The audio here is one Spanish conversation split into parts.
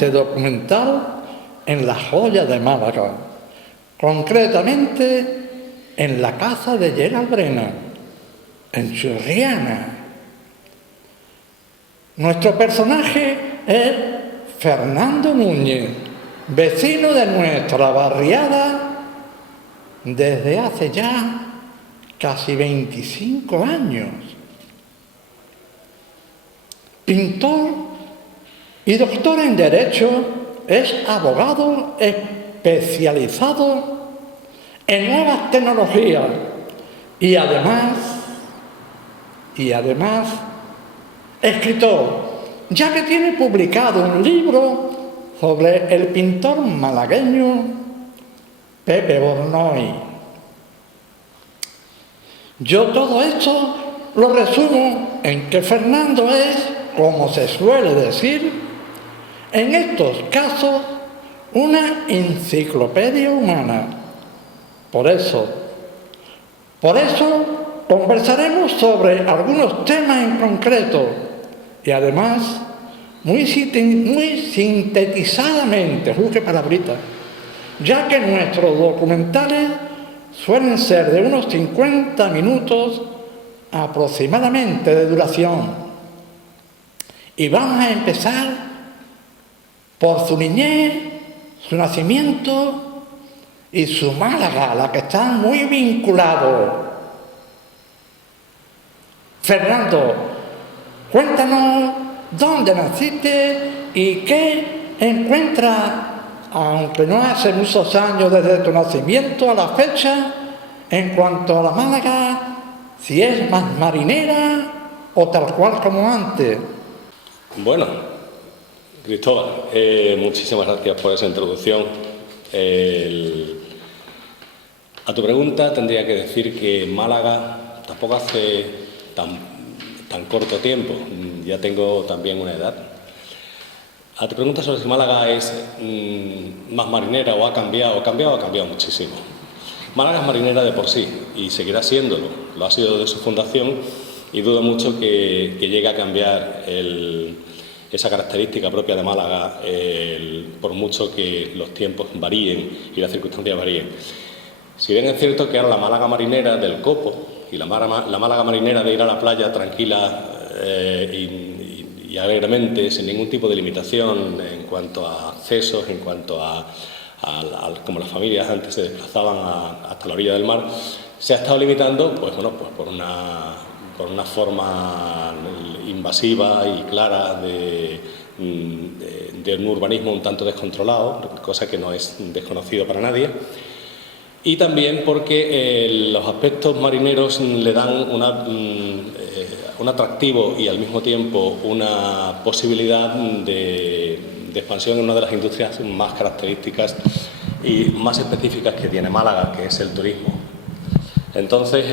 este documental en la joya de Málaga, concretamente en la casa de Gerald Brennan, en Churriana. Nuestro personaje es Fernando Núñez, vecino de nuestra barriada desde hace ya casi 25 años. Pintor y doctor en Derecho, es abogado especializado en nuevas tecnologías y además escritor, ya que tiene publicado un libro sobre el pintor malagueño Pepe Bornoy. Yo todo esto lo resumo en que Fernando es, como se suele decir, en estos casos, una enciclopedia humana. Por eso conversaremos sobre algunos temas en concreto y además muy sintetizadamente, qué palabrita, ya que nuestros documentales suelen ser de unos 50 minutos aproximadamente de duración. Y vamos a empezar por su niñez, su nacimiento y su Málaga, a la que están muy vinculados. Fernando, cuéntanos dónde naciste y qué encuentras, aunque no hace muchos años desde tu nacimiento a la fecha, en cuanto a la Málaga, si es más marinera o tal cual como antes. Bueno, Cristóbal, muchísimas gracias por esa introducción. A tu pregunta tendría que decir que Málaga tampoco hace tan corto tiempo, ya tengo también una edad. A tu pregunta sobre si Málaga es más marinera o ha cambiado muchísimo. Málaga es marinera de por sí y seguirá siéndolo, lo ha sido desde su fundación y dudo mucho que llegue a cambiar esa característica propia de Málaga por mucho que los tiempos varíen y las circunstancias varíen. Si bien es cierto que ahora la Málaga marinera del copo y la Málaga marinera de ir a la playa tranquila y alegremente, sin ningún tipo de limitación en cuanto a accesos, en cuanto a como las familias antes se desplazaban hasta la orilla del mar, se ha estado limitando pues por una forma invasiva y clara de un urbanismo un tanto descontrolado, cosa que no es desconocido para nadie. Y también porque los aspectos marineros le dan un atractivo y al mismo tiempo una posibilidad de expansión en una de las industrias más características y más específicas que tiene Málaga, que es el turismo. Entonces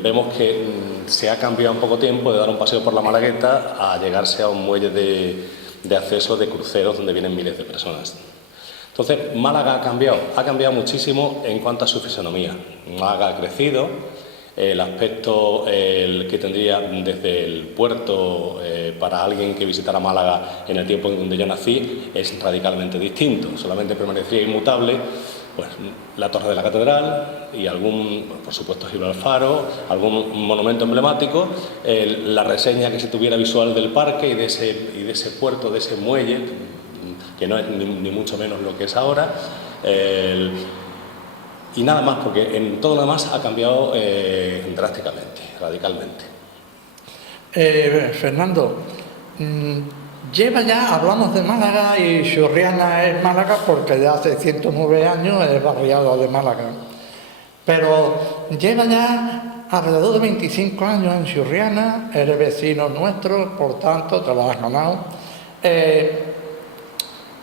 vemos que se ha cambiado en poco tiempo de dar un paseo por la Malagueta a llegarse a un muelle de acceso de cruceros donde vienen miles de personas. Entonces, Málaga ha cambiado muchísimo en cuanto a su fisonomía. Málaga ha crecido, el aspecto que tendría desde el puerto para alguien que visitara Málaga en el tiempo en donde yo nací es radicalmente distinto. Solamente permanecía inmutable pues, la torre de la catedral y por supuesto, Gibralfaro, algún monumento emblemático, la reseña que se tuviera visual del parque y de ese puerto, de ese muelle, que no es ni mucho menos lo que es ahora, y nada más, porque en todo lo demás ha cambiado drásticamente, radicalmente. Fernando, hablamos de Málaga y Churriana es Málaga porque ya hace 109 años es barriada de Málaga, pero lleva ya alrededor de 25 años en Churriana, eres vecino nuestro, por tanto te lo has ganado.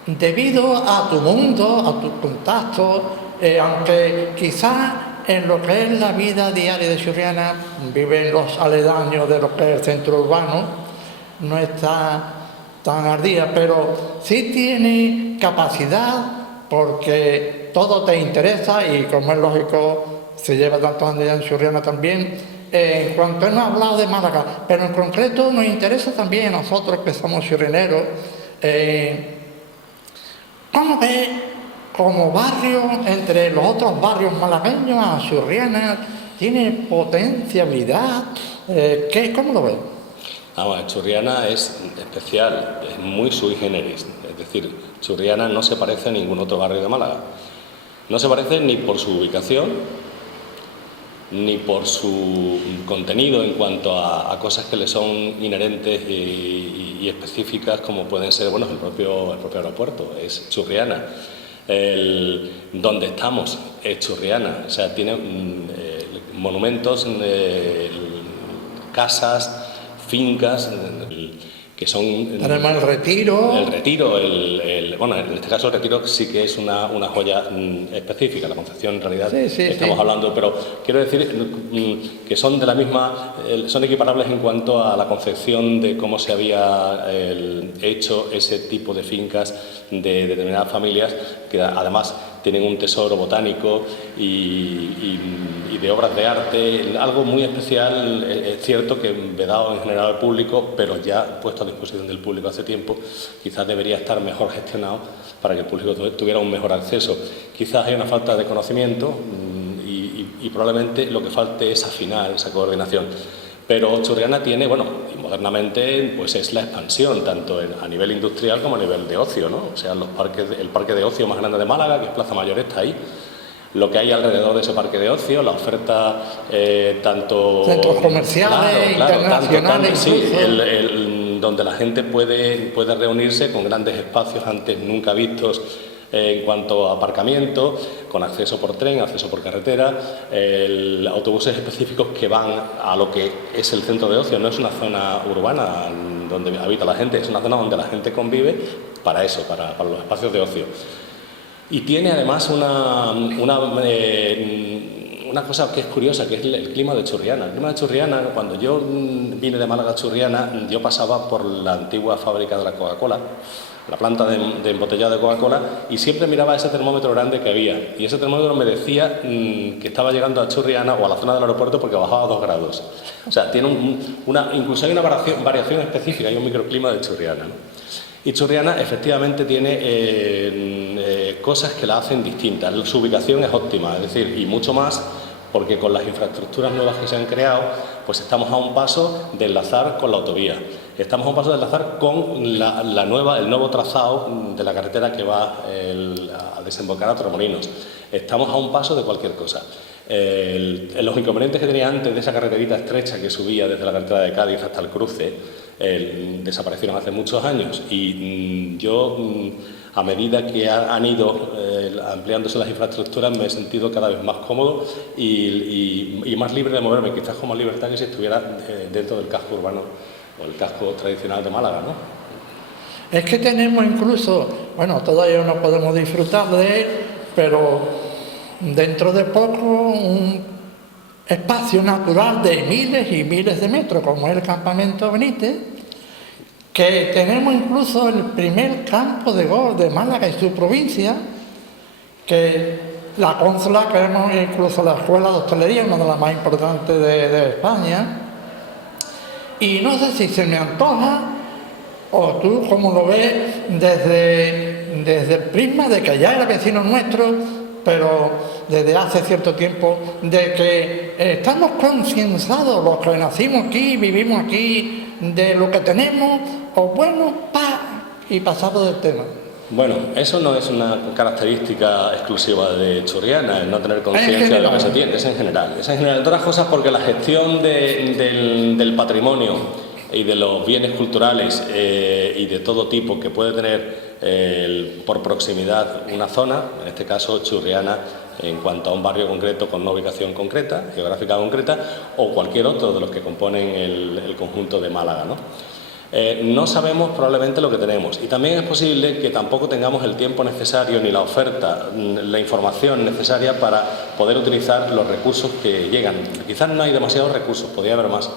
Debido a tu mundo, a tus contactos, aunque quizás en lo que es la vida diaria de Churriana viven los aledaños de lo que es el centro urbano, no está tan ardía, pero sí tiene capacidad porque todo te interesa y, como es lógico, se lleva tantos años ya en Churriana también. En cuanto hemos hablado de Málaga, pero en concreto nos interesa también a nosotros que somos churrianeros, ¿Cómo ve como barrio entre los otros barrios malagueños a Churriana? ¿Tiene potencialidad? ¿Cómo lo ve? Vamos, Churriana es especial, es muy sui generis. Es decir, Churriana no se parece a ningún otro barrio de Málaga. No se parece ni por su ubicación, ni por su contenido en cuanto a cosas que le son inherentes y específicas, como pueden ser, bueno, el propio aeropuerto, es Churriana. Donde estamos es Churriana, o sea, tiene monumentos, casas, fincas, que son... Tenemos el Retiro. El Retiro, bueno, en este caso el Retiro sí que es una joya específica, la Concepción en realidad estamos hablando, pero quiero decir que son de la misma, son equiparables en cuanto a la concepción de cómo se había hecho ese tipo de fincas de determinadas familias, que además tienen un tesoro botánico y de obras de arte, algo muy especial. Es cierto que vedado en general al público, pero ya puesto a disposición del público hace tiempo, quizás debería estar mejor gestionado para que el público tuviera un mejor acceso. Quizás hay una falta de conocimiento y probablemente lo que falte es afinar esa coordinación. Pero Churriana tiene, bueno, y modernamente pues es la expansión, tanto a nivel industrial como a nivel de ocio, ¿no? O sea, el parque de ocio más grande de Málaga, que es Plaza Mayor, está ahí. Lo que hay alrededor de ese parque de ocio, la oferta tanto... Centros comerciales, internacionales, sí, donde la gente puede reunirse con grandes espacios antes nunca vistos, en cuanto a aparcamiento, con acceso por tren, acceso por carretera, autobuses específicos que van a lo que es el centro de ocio. No es una zona urbana donde habita la gente, es una zona donde la gente convive para eso, para los espacios de ocio. Y tiene además una cosa que es curiosa, que es el clima de Churriana. El clima de Churriana, cuando yo vine de Málaga a Churriana, yo pasaba por la antigua fábrica de la Coca-Cola, la planta de embotellado de Coca-Cola, y siempre miraba ese termómetro grande que había. Y ese termómetro me decía que estaba llegando a Churriana o a la zona del aeropuerto porque bajaba 2 grados. O sea, tiene incluso hay una variación específica, hay un microclima de Churriana, ¿no? Y Churriana efectivamente tiene cosas que la hacen distinta. Su ubicación es óptima, es decir, y mucho más porque con las infraestructuras nuevas que se han creado, pues estamos a un paso de enlazar con la autovía. Estamos a un paso de enlazar con el nuevo trazado de la carretera que va a desembocar a Torremolinos. Estamos a un paso de cualquier cosa. Los inconvenientes que tenía antes de esa carreterita estrecha que subía desde la carretera de Cádiz hasta el cruce, desaparecieron hace muchos años, y yo a medida que han ido ampliándose las infraestructuras me he sentido cada vez más cómodo y más libre de moverme, quizás con más libertad que si estuviera dentro del casco urbano o el casco tradicional de Málaga, ¿no? Es que tenemos incluso, bueno, todavía no podemos disfrutar de él, pero dentro de poco un espacio natural de miles y miles de metros, como es el Campamento Benítez, que tenemos incluso el primer campo de golf de Málaga y su provincia, que la Consola, que vemos incluso la Escuela de Hostelería, una de las más importantes de España. Y no sé si se me antoja, o tú como lo ves, desde el prisma de que ya era vecino nuestro, pero desde hace cierto tiempo, de que estamos concienciados los que nacimos aquí, vivimos aquí, de lo que tenemos, o bueno, y pasado del tema. Bueno, eso no es una característica exclusiva de Churriana, el no tener conciencia de lo que se tiene, es en general. Es en general, de otras cosas, porque la gestión del patrimonio y de los bienes culturales y de todo tipo que puede tener por proximidad una zona, en este caso Churriana, en cuanto a un barrio concreto con una ubicación concreta, geográfica concreta, o cualquier otro de los que componen el conjunto de Málaga, ¿no? No sabemos probablemente lo que tenemos, y también es posible que tampoco tengamos el tiempo necesario, ni la oferta, la información necesaria para poder utilizar los recursos que llegan. Quizás no hay demasiados recursos, podría haber más,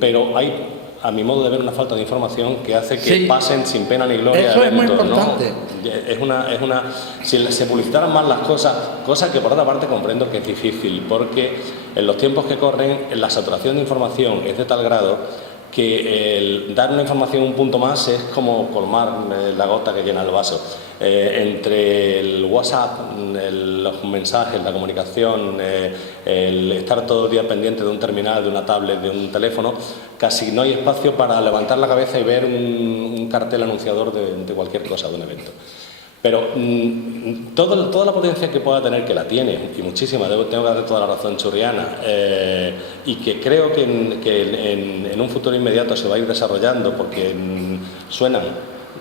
pero hay, a mi modo de ver, una falta de información que hace que pasen sin pena ni gloria eso eventos, es muy importante, ¿no? Si se publicitaran más las cosas, cosa que por otra parte comprendo que es difícil, porque en los tiempos que corren la saturación de información es de tal grado que el dar una información un punto más es como colmar la gota que llena el vaso. Entre el WhatsApp, los mensajes, la comunicación, el estar todo el día pendiente de un terminal, de una tablet, de un teléfono, casi no hay espacio para levantar la cabeza y ver un cartel anunciador de cualquier cosa, de un evento. Pero toda la potencia que pueda tener, que la tiene, y muchísima, tengo que darle toda la razón Churriana, y que creo que en un futuro inmediato se va a ir desarrollando, porque suenan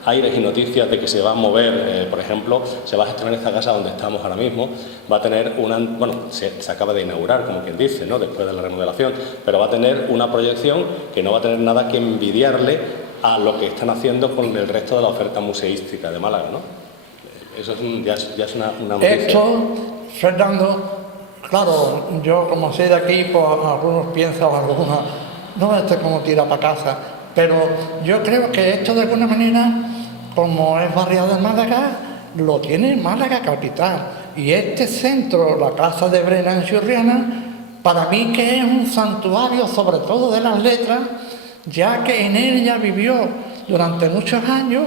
aires y noticias de que se va a mover, por ejemplo, se va a gestionar esta casa donde estamos ahora mismo, va a tener se acaba de inaugurar, como quien dice, ¿no?, después de la remodelación, pero va a tener una proyección que no va a tener nada que envidiarle a lo que están haciendo con el resto de la oferta museística de Málaga, ¿no? Eso ya es una noticia. Esto, Fernando, claro, yo como soy de aquí, pues algunos piensan, algunos, no como tira para casa, pero yo creo que esto de alguna manera, como es barriada de Málaga, lo tiene Málaga capital. Y este centro, la Casa de Brena en Churriana, para mí que es un santuario sobre todo de las letras, ya que en ella vivió durante muchos años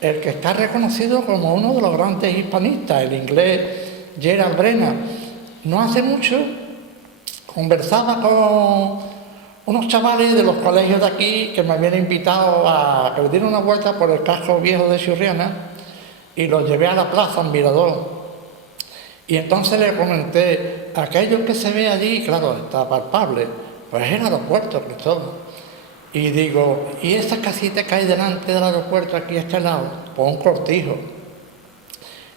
el que está reconocido como uno de los grandes hispanistas, el inglés Gerald Brennan. No hace mucho conversaba con unos chavales de los colegios de aquí que me habían invitado a que me diera una vuelta por el casco viejo de Churriana y los llevé a la plaza, en Mirador. Y entonces le comenté, aquello que se ve allí, claro, está palpable, pues es el aeropuerto, Cristóbal. Y digo, ¿y esa casita que hay delante del aeropuerto aquí a este lado? Pues un cortijo.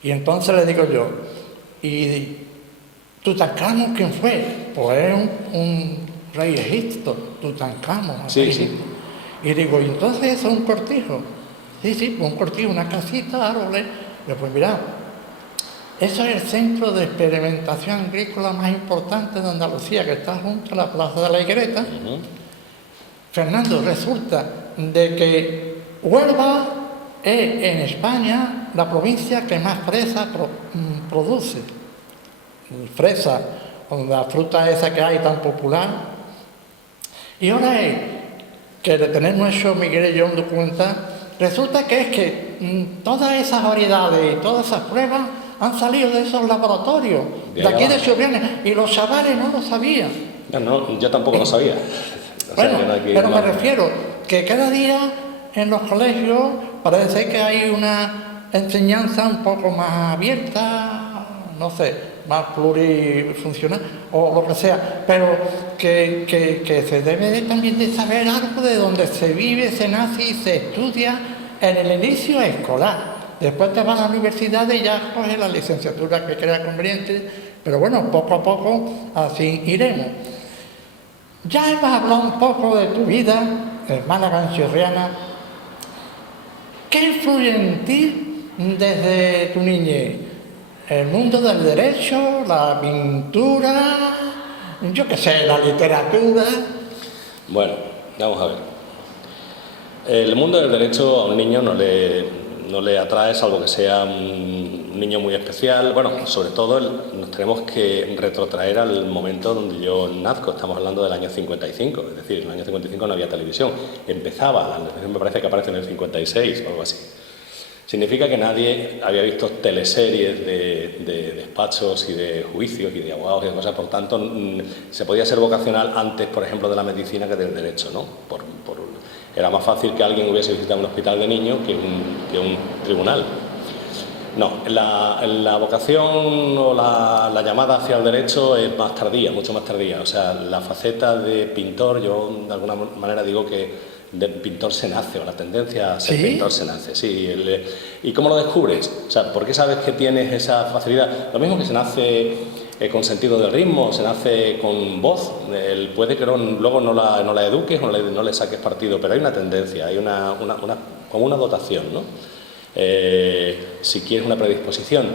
Y entonces le digo yo, ¿y Tutankamón quién fue? Pues es un rey egipcio, Tutankamón. Sí, sí. Y digo, ¿y entonces eso es un cortijo? Sí, pues un cortijo, una casita, árboles. Digo, pues mirad, eso es el centro de experimentación agrícola más importante de Andalucía, que está junto a la Plaza de la Higuereta. Fernando, resulta de que Huelva es en España la provincia que más fresa produce. Fresa, la fruta esa que hay tan popular. Y ahora es que de tenernos hecho Miguel y yo un documental, resulta que es que todas esas variedades y todas esas pruebas han salido de esos laboratorios, de aquí de Churriana, y los chavales no lo sabían. No, yo tampoco lo sabía. Bueno, pero me refiero que cada día en los colegios parece que hay una enseñanza un poco más abierta, no sé, más plurifuncional o lo que sea, pero que se debe también de saber algo de donde se vive, se nace y se estudia en el inicio escolar. Después te vas a la universidad y ya coges la licenciatura que crea conveniente, pero bueno, poco a poco así iremos. Ya hemos hablado un poco de tu vida en Málaga, en Churriana. ¿Qué influye en ti desde tu niñez? ¿El mundo del derecho, la pintura, yo qué sé, la literatura? Bueno, vamos a ver. El mundo del derecho a un niño no le atrae, salvo que sea un niño muy especial. Bueno, sobre todo nos tenemos que retrotraer al momento donde yo nazco. Estamos hablando del año 55, es decir, en el año 55 no había televisión. Empezaba, la televisión me parece que aparece en el 56 o algo así. Significa que nadie había visto teleseries de despachos y de juicios y de abogados y de cosas. Por tanto, se podía ser vocacional antes, por ejemplo, de la medicina que del derecho, ¿no? Era más fácil que alguien hubiese visitado un hospital de niños que un tribunal. No, la vocación o la llamada hacia el derecho es más tardía, mucho más tardía. O sea, la faceta de pintor, yo de alguna manera digo que de pintor se nace, o la tendencia a ser pintor se nace. Sí, ¿y cómo lo descubres? O sea, ¿por qué sabes que tienes esa facilidad? Lo mismo que se nace con sentido del ritmo, se nace con voz. Puede que luego no la eduques, no le saques partido, pero hay una tendencia, hay como una dotación, ¿no? Si quieres una predisposición,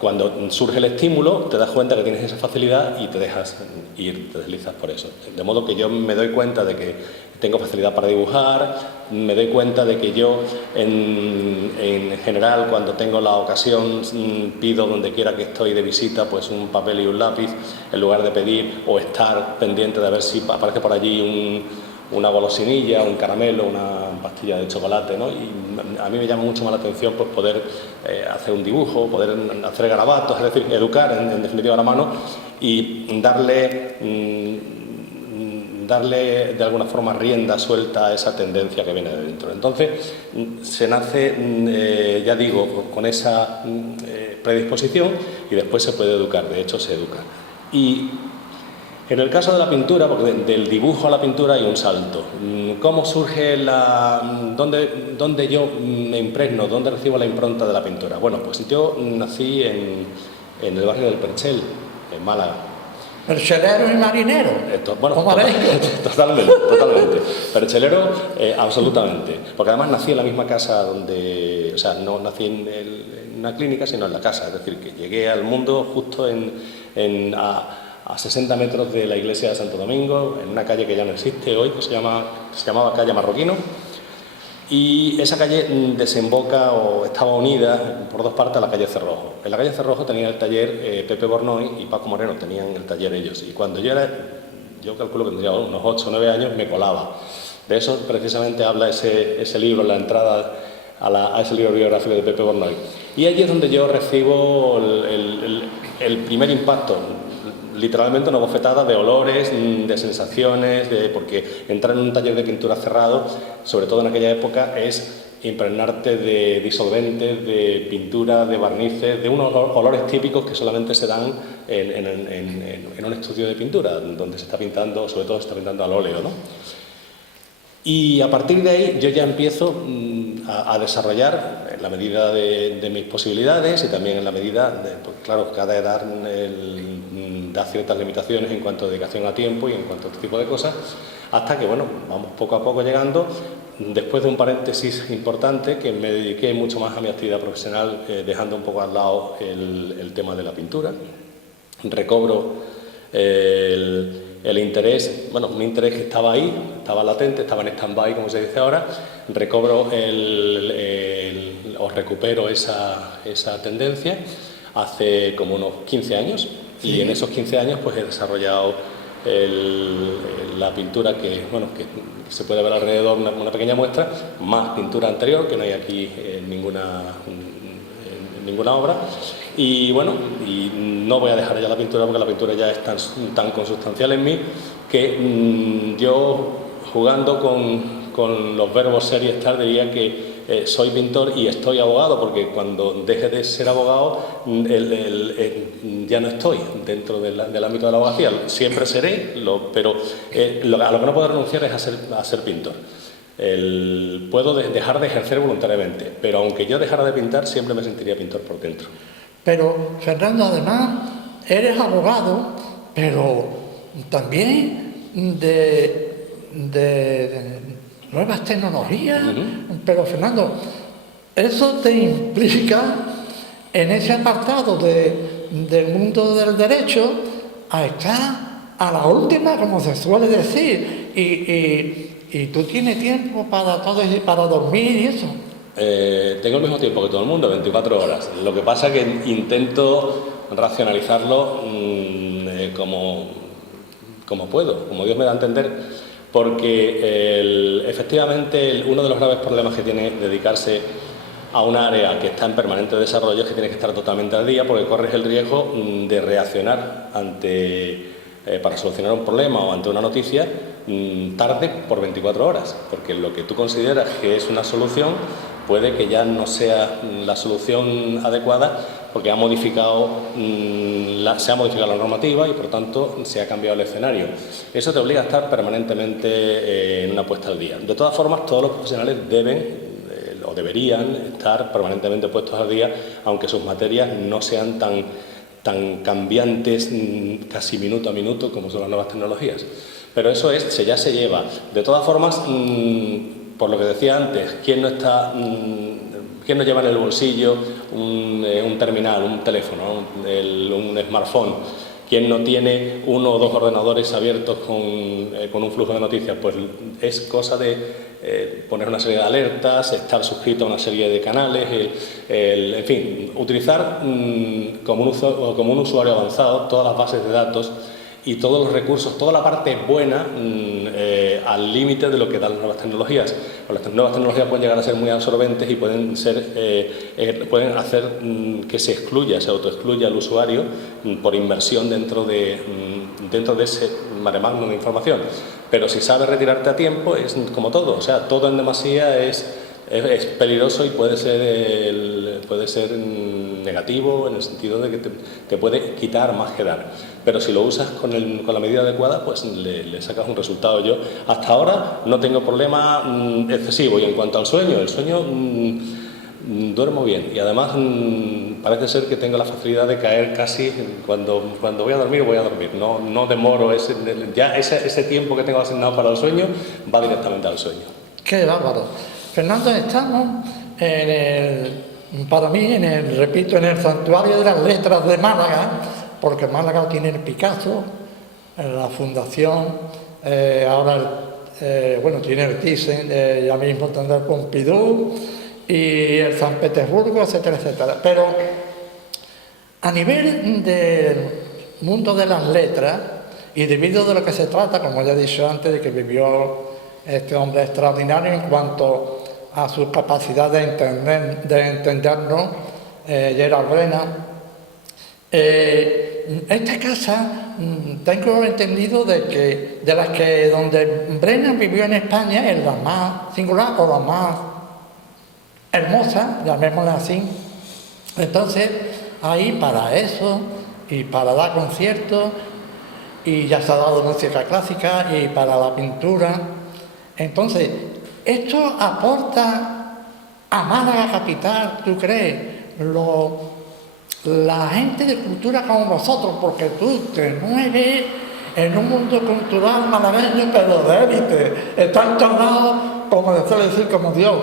cuando surge el estímulo te das cuenta que tienes esa facilidad y te dejas ir, te deslizas por eso. De modo que yo me doy cuenta de que tengo facilidad para dibujar, me doy cuenta de que yo en general cuando tengo la ocasión pido donde quiera que estoy de visita pues un papel y un lápiz en lugar de pedir o estar pendiente de ver si aparece por allí una golosinilla, un caramelo, una pastilla de chocolate, ¿no? Y a mí me llama mucho más la atención pues, poder hacer un dibujo, poder hacer garabatos, es decir, educar en definitiva la mano y darle de alguna forma rienda suelta a esa tendencia que viene de dentro. Entonces se nace, ya digo, con esa predisposición y después se puede educar, de hecho se educa. Y en el caso de la pintura, porque del dibujo a la pintura hay un salto. ¿Cómo surge dónde yo me impregno, dónde recibo la impronta de la pintura? Bueno, pues yo nací en el barrio del Perchel, en Málaga. Perchelero y marinero. Bueno, totalmente. Perchelero, absolutamente. Porque además nací en la misma casa donde, o sea, no nací en una clínica, sino en la casa. Es decir, que llegué al mundo justo a 60 metros de la iglesia de Santo Domingo, en una calle que ya no existe hoy, que se llamaba calle Marroquino. Y esa calle desemboca o estaba unida por dos partes a la calle Cerrojo. En la calle Cerrojo tenía el taller Pepe Bornoy y Paco Moreno, tenían el taller ellos. Y cuando yo calculo que tendría unos 8 o 9 años, me colaba. De eso precisamente habla ese libro, la entrada a ese libro biográfico de Pepe Bornoy. Y allí es donde yo recibo el primer impacto, literalmente una bofetada de olores, de sensaciones, porque entrar en un taller de pintura cerrado, sobre todo en aquella época, es impregnarte de disolventes, de pintura, de barnices, de unos olores típicos que solamente se dan en un estudio de pintura, donde se está pintando, sobre todo se está pintando al óleo, ¿no? Y a partir de ahí yo ya empiezo a desarrollar, en la medida de mis posibilidades y también en la medida, pues claro, cada edad da ciertas limitaciones en cuanto a dedicación a tiempo y en cuanto a este tipo de cosas, hasta que, bueno, vamos poco a poco llegando, después de un paréntesis importante, que me dediqué mucho más a mi actividad profesional, dejando un poco al lado el tema de la pintura. Recobro el interés, bueno, un interés que estaba ahí, estaba latente, estaba en stand-by, como se dice ahora, recobro o recupero esa tendencia hace como unos 15 años. Sí. Y en esos 15 años pues he desarrollado la pintura que se puede ver alrededor, una pequeña muestra, más pintura anterior, que no hay aquí en ninguna obra. Y bueno, y no voy a dejar ya la pintura porque la pintura ya es tan consustancial en mí que yo, jugando con los verbos ser y estar, diría que soy pintor y estoy abogado, porque cuando deje de ser abogado ya no estoy dentro del ámbito de la abogacía. Siempre seré, pero a lo que no puedo renunciar es a ser pintor. Puedo dejar de ejercer voluntariamente, pero aunque yo dejara de pintar, siempre me sentiría pintor por dentro. Pero, Fernando, además, eres abogado, pero también de nuevas tecnologías. Pero, Fernando, eso te implica en ese apartado del mundo del derecho a estar a la última, como se suele decir, y tú tienes tiempo para todo, para dormir y eso. Tengo el mismo tiempo que todo el mundo, 24 horas. Lo que pasa es que intento racionalizarlo como puedo, como Dios me da a entender, porque efectivamente uno de los graves problemas que tiene dedicarse a un área que está en permanente desarrollo es que tienes que estar totalmente al día, porque corres el riesgo de reaccionar para solucionar un problema o ante una noticia tarde por 24 horas, porque lo que tú consideras que es una solución puede que ya no sea la solución adecuada, porque se ha modificado la normativa y por tanto se ha cambiado el escenario. Eso te obliga a estar permanentemente en una puesta al día. De todas formas, todos los profesionales deberían estar permanentemente puestos al día, aunque sus materias no sean tan cambiantes casi minuto a minuto como son las nuevas tecnologías. Pero eso ya se lleva. De todas formas, por lo que decía antes, ¿quién no lleva en el bolsillo un terminal, un teléfono, un smartphone? ¿Quién no tiene uno o dos ordenadores abiertos con un flujo de noticias? Pues es cosa de poner una serie de alertas, estar suscrito a una serie de canales, en fin, utilizar como un usuario avanzado todas las bases de datos y todos los recursos, toda la parte buena al límite de lo que dan las nuevas tecnologías. Pues las nuevas tecnologías pueden llegar a ser muy absorbentes y pueden hacer que se autoexcluya al usuario por inmersión dentro de ese mare magnum de información. Pero si sabes retirarte a tiempo, es como todo, o sea, todo en demasía es peligroso y puede ser negativo en el sentido de que te puede quitar más que dar. Pero si lo usas con la medida adecuada, pues le sacas un resultado. Yo hasta ahora no tengo problema excesivo. Y en cuanto al sueño, duermo bien y además parece ser que tengo la facilidad de caer casi cuando voy a dormir, no demoro, ese tiempo que tengo asignado para el sueño va directamente al sueño. Qué bárbaro. Fernando, estamos para mí, repito, en el Santuario de las Letras de Málaga, porque Málaga tiene el Picasso, la Fundación, ahora tiene el Thyssen, ya mismo tendrá el Pompidou, y el San Petersburgo, etcétera, etcétera. Pero a nivel del mundo de las letras, y debido de lo que se trata, como ya he dicho antes, de que vivió este hombre extraordinario en cuanto a su capacidad de entendernos, Gerald Brennan. Esta casa, tengo entendido donde Brennan vivió en España, es la más singular o la más hermosa, llamémosla así. Entonces, ahí para eso y para dar conciertos, y ya se ha dado música clásica y para la pintura. Entonces, ¿esto aporta a Málaga capital, tú crees, la gente de cultura como vosotros? Porque tú te mueves en un mundo cultural malagueño, pero de élite, está encarnado, como decir, como Dios.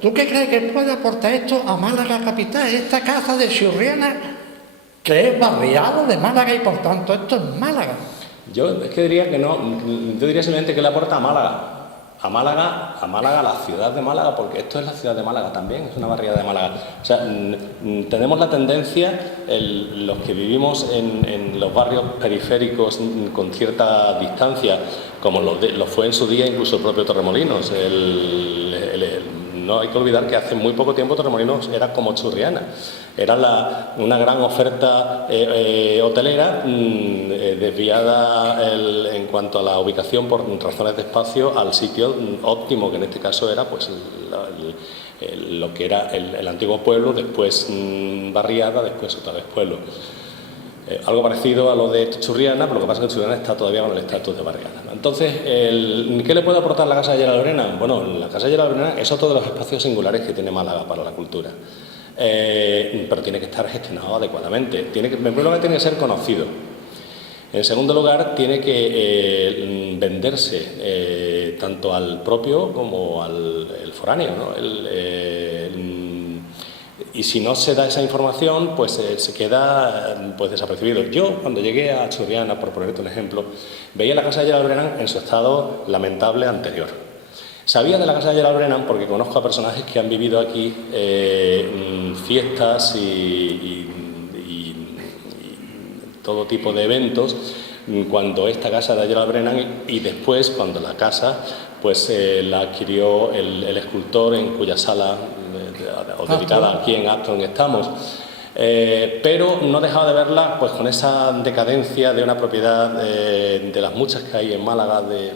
¿Tú qué crees que puede aportar esto a Málaga capital? Esta casa de Churriana, que es barriado de Málaga y por tanto esto es Málaga. Yo es que diría que no, yo diría simplemente que le aporta a Málaga, la ciudad de Málaga, porque esto es la ciudad de Málaga también, es una barriada de Málaga. O sea, tenemos la tendencia, los que vivimos en los barrios periféricos con cierta distancia, como lo fue en su día incluso el propio Torremolinos. No hay que olvidar que hace muy poco tiempo Torremolinos era como Churriana. Era una gran oferta hotelera desviada en cuanto a la ubicación por razones de espacio al sitio óptimo, que en este caso era pues lo que era el antiguo pueblo, después barriada, después otra vez pueblo. Algo parecido a lo de Churriana, pero lo que pasa es que Churriana está todavía con el estatus de barriada. Entonces, ¿qué le puede aportar la Casa de Gerald Brennan? Bueno, la Casa de Gerald Brennan es otro de los espacios singulares que tiene Málaga para la cultura. Pero tiene que estar gestionado adecuadamente. En primer lugar, tiene que ser conocido. En segundo lugar, tiene que venderse tanto al propio como al foráneo, ¿no? Y si no se da esa información, pues se queda desapercibido. Yo, cuando llegué a Churriana, por ponerte un ejemplo, veía la Casa de Gerald Brennan en su estado lamentable anterior. Sabía de la Casa de Gerald Brennan porque conozco a personajes que han vivido aquí fiestas y todo tipo de eventos cuando esta casa de Gerald Brennan, y después cuando la casa la adquirió el escultor en cuya sala dedicada aquí en Acton estamos. Pero no dejaba de verla pues con esa decadencia de una propiedad de las muchas que hay en Málaga del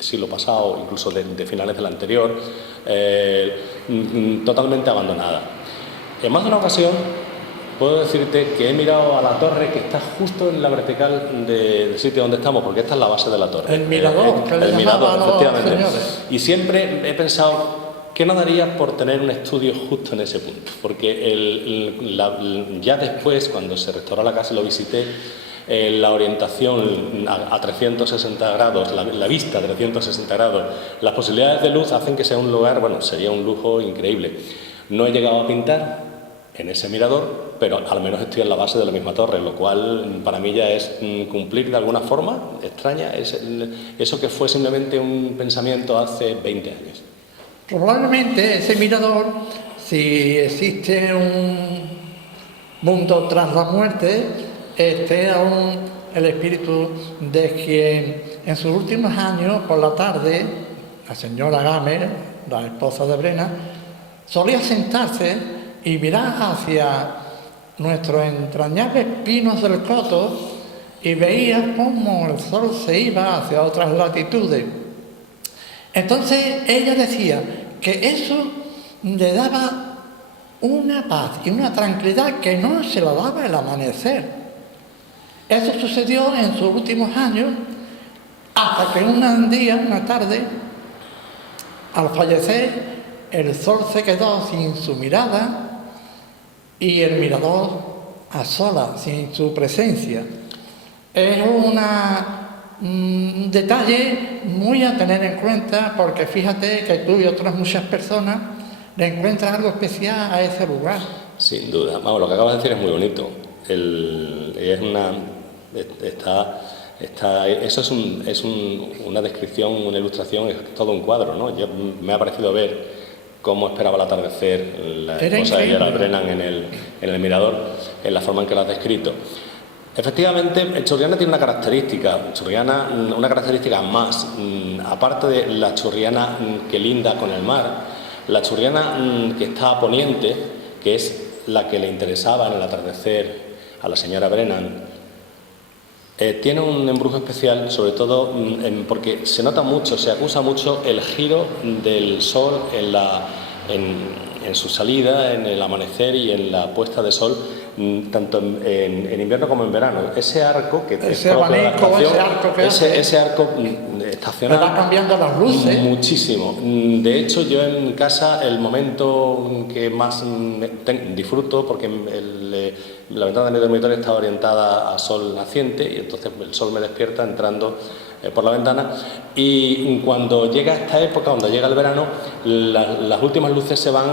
siglo pasado, incluso de finales del anterior, totalmente abandonada. En más de una ocasión puedo decirte que he mirado a la torre que está justo en la vertical del sitio donde estamos, porque esta es la base de la torre. El mirador, el mirador, efectivamente. Y siempre he pensado, ¿qué no daría por tener un estudio justo en ese punto? Porque ya después, cuando se restauró la casa y lo visité, la orientación a 360 grados, la vista a 360 grados, las posibilidades de luz hacen que sea un lugar, sería un lujo increíble. No he llegado a pintar en ese mirador, pero al menos estoy en la base de la misma torre, lo cual para mí ya es cumplir de alguna forma extraña eso que fue simplemente un pensamiento hace 20 años. Probablemente ese mirador, si existe un mundo tras la muerte, esté aún el espíritu de quien en sus últimos años, por la tarde, la señora Gamer, la esposa de Brena, solía sentarse y mirar hacia nuestros entrañables pinos del coto y veía cómo el sol se iba hacia otras latitudes. Entonces ella decía que eso le daba una paz y una tranquilidad que no se la daba el amanecer. Eso sucedió en sus últimos años hasta que una tarde, al fallecer, el sol se quedó sin su mirada y el mirador a solas, sin su presencia. Es un detalle muy a tener en cuenta, porque fíjate que tú y otras muchas personas le encuentran algo especial a ese lugar. Sin duda. Vamos, lo que acabas de decir es muy bonito. Eso es una descripción, una ilustración, es todo un cuadro, ¿no? Me ha parecido ver cómo esperaba el atardecer la esposa de Gerald Brennan en el mirador, en la forma en que lo has descrito. Efectivamente, el Churriana tiene una característica más, aparte de la Churriana que linda con el mar, la Churriana que está a poniente, que es la que le interesaba en el atardecer a la señora Brennan, tiene un embrujo especial, sobre todo porque se nota mucho, se acusa mucho el giro del sol en su salida, en el amanecer y en la puesta de sol, tanto en invierno como en verano. Ese arco que ese abanico, ese arco estacional va cambiando las luces muchísimo. De hecho, yo en casa el momento que más disfruto, porque la ventana de mi dormitorio está orientada a sol naciente y entonces el sol me despierta entrando por la ventana, y cuando llega esta época, cuando llega el verano, las últimas luces se van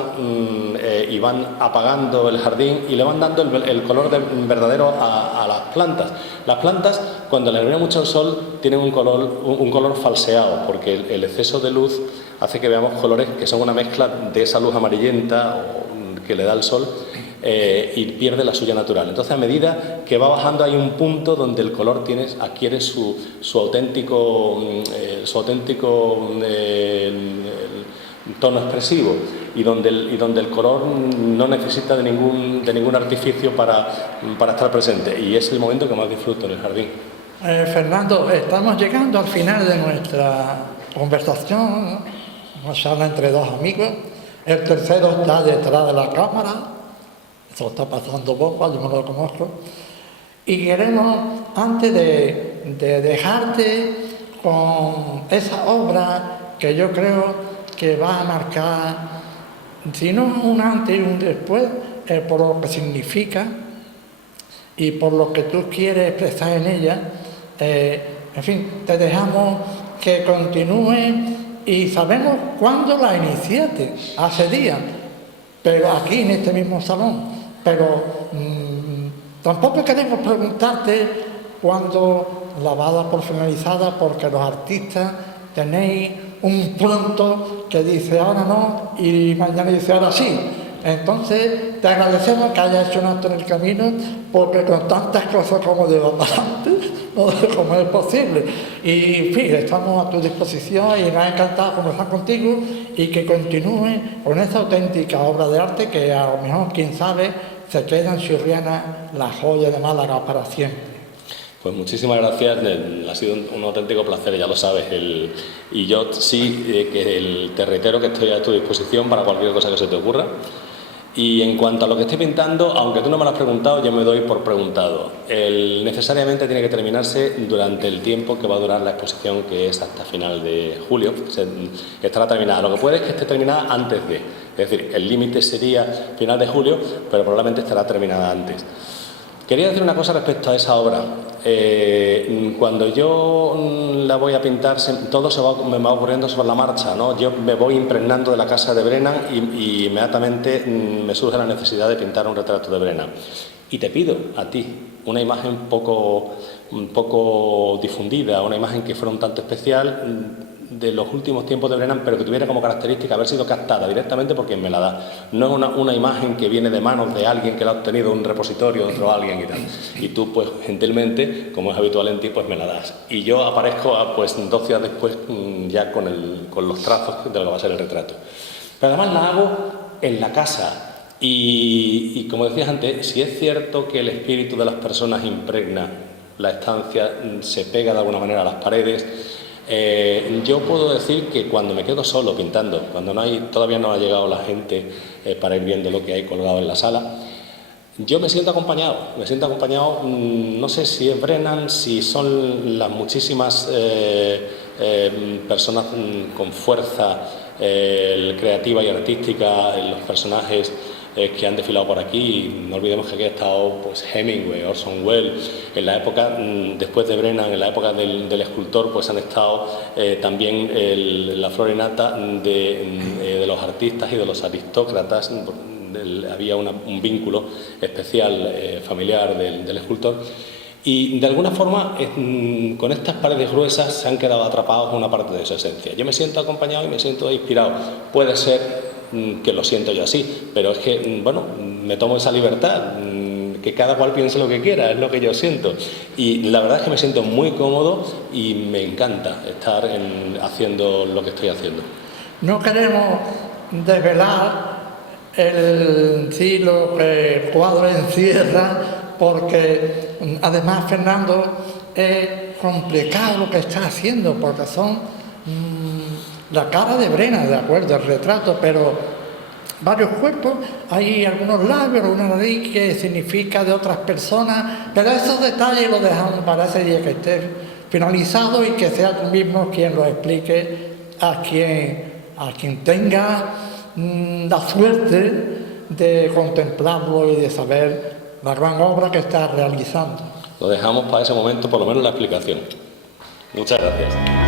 y van apagando el jardín y le van dando el color verdadero a las plantas. Las plantas, cuando les viene mucho el sol, tienen un color falseado, porque el exceso de luz hace que veamos colores que son una mezcla de esa luz amarillenta que le da el sol, y pierde la suya natural. Entonces, a medida que va bajando, hay un punto donde el color adquiere su auténtico tono expresivo, y donde el color no necesita de ningún artificio para estar presente, y es el momento que más disfruto en el jardín. Fernando, estamos llegando al final de nuestra conversación, ¿no? Una charla entre dos amigos. El tercero está detrás de la cámara. Eso está pasando poco, yo no lo conozco. Y queremos, antes de dejarte con esa obra que yo creo que va a marcar, si no un antes y un después, por lo que significa y por lo que tú quieres expresar en ella, en fin, te dejamos que continúe, y sabemos cuándo la iniciaste, hace días, pero aquí en este mismo salón. Pero tampoco queremos preguntarte cuándo la vas a dar por finalizada, porque los artistas tenéis un pronto que dice ahora no y mañana dice ahora sí. Entonces te agradecemos que hayas hecho un acto en el camino, porque con tantas cosas como de adelante, no sé cómo es posible. Y en fin, estamos a tu disposición y nos ha encantado conversar contigo, y que continúe con esa auténtica obra de arte que a lo mejor, quién sabe, se queda en Churriana, la joya de Málaga, para siempre. Pues muchísimas gracias, ha sido un auténtico placer, ya lo sabes, y yo sí que te reitero que estoy a tu disposición para cualquier cosa que se te ocurra. Y en cuanto a lo que estoy pintando, aunque tú no me lo has preguntado, yo me doy por preguntado. Necesariamente tiene que terminarse durante el tiempo que va a durar la exposición, que es hasta final de julio. Estará terminada. Lo que puede es que esté terminada antes de. Es decir, el límite sería final de julio, pero probablemente estará terminada antes. Quería decir una cosa respecto a esa obra. Cuando yo la voy a pintar, todo me va ocurriendo sobre la marcha, ¿no? Yo me voy impregnando de la casa de Brennan y inmediatamente me surge la necesidad de pintar un retrato de Brennan. Y te pido a ti una imagen un poco difundida, una imagen que fuera un tanto especial, de los últimos tiempos de Brennan, pero que tuviera como característica haber sido captada directamente por quien me la da. No es una imagen que viene de manos de alguien que la ha obtenido en un repositorio de otro alguien y tal. Y tú, pues, gentilmente, como es habitual en ti, pues me la das. Y yo aparezco, pues, 2 días después, ya con los trazos de lo que va a ser el retrato. Pero además la hago en la casa. Y como decías antes, si es cierto que el espíritu de las personas impregna la estancia, se pega de alguna manera a las paredes, yo puedo decir que cuando me quedo solo pintando, cuando todavía no ha llegado la gente para ir viendo lo que hay colgado en la sala, yo me siento acompañado, no sé si es Brennan, si son las muchísimas personas con fuerza creativa y artística, los personajes que han desfilado por aquí. No olvidemos que aquí ha estado, pues, Hemingway, Orson Welles. En la época, después de Brennan, en la época del escultor, pues han estado también la florinata de los artistas y de los aristócratas. Había un vínculo especial familiar del escultor. Y de alguna forma, con estas paredes gruesas se han quedado atrapados una parte de su esencia. Yo me siento acompañado y me siento inspirado. Puede ser que lo siento yo así, pero es que, bueno, me tomo esa libertad, que cada cual piense lo que quiera, es lo que yo siento. Y la verdad es que me siento muy cómodo y me encanta estar haciendo lo que estoy haciendo. No queremos desvelar sí lo que el cuadro encierra, porque además, Fernando, es complicado lo que está haciendo, porque son la cara de Brennan, de acuerdo, el retrato, pero varios cuerpos, hay algunos labios, una nariz que significa de otras personas, pero esos detalles los dejamos para ese día que esté finalizado y que sea tú mismo quien lo explique a quien tenga la suerte de contemplarlo y de saber la gran obra que está realizando. Lo dejamos para ese momento, por lo menos la explicación. Muchas gracias.